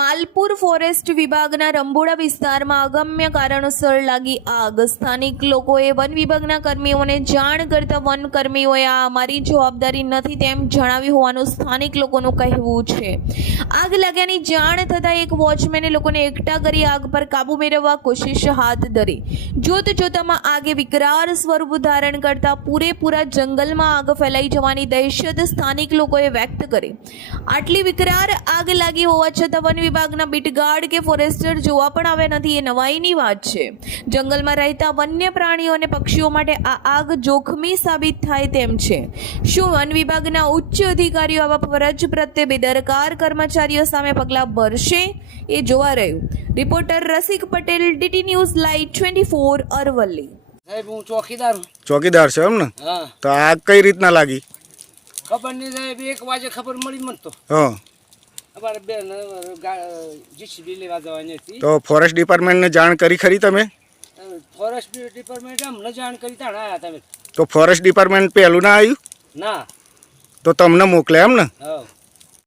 Malpur forest વિભાગના રંભોડા વિસ્તારમાં અગમ્ય કારણોસર લાગી આગ. સ્થાનિક લોકોએ વન વિભાગના કર્મીઓને જાણ કરતા વન કર્મીઓએ આ અમારી જવાબદારી નથી તેમ જણાવ્યું હોવાનું સ્થાનિક લોકોનું કહેવું છે. આગ લાગ્યાની જાણ થતાં એક વોચમેને લોકોને એકઠા કરી આગ પર કાબુ મેળવવા કોશિશ હાથ ધરી. જોત જોતામાં આગે વિકરાળ સ્વરૂપ ધારણ કરતા પૂરેપૂરા જંગલમાં આગ ફેલાઈ જવાની દહેશત સ્થાનિક લોકોએ વ્યક્ત કરી. આટલી વિકરાળ આગ લાગી હોવા છતાં વન વિભાગના બીટગાર્ડ કે ફોરેસ્ટર જોવા પણ આવ્યા નથી એ નવાઈની વાત છે. જંગલમાં રહેતા વન્ય પ્રાણીઓ અને પક્ષીઓ માટે આ આગ જોખમી સાબિત થાય તેમ છે. શું વન વિભાગના ઉચ્ચ અધિકારીઓ આવા ફરજ પ્રત્યે બેદરકાર કર્મચારીઓ સામે પગલાં ભરશે? એ જોવા રહ્યું. Reporter Rasik Patel DT news live twenty four Aravalli. સાહેબ હું ચોકીદાર ચોકીદાર છે એમ ને? તો આગ કઈ રીતના લાગી? ખબર નહીં સાહેબ એક વાગે ખબર મળી મને તો. હા. અમારે બેન જીસીબી લેવા જવાની હતી. તો ફોરેસ્ટ ડિપાર્ટમેન્ટને જાણ કરી ખરી તમે? ફોરેસ્ટ ડિપાર્ટમેન્ટ અમને જાણ કરી તાણ આયા તમે. તો ફોરેસ્ટ ડિપાર્ટમેન્ટ પહેલું ના આવ્યું ના. તો તમને મોકલે એમ ને? હા.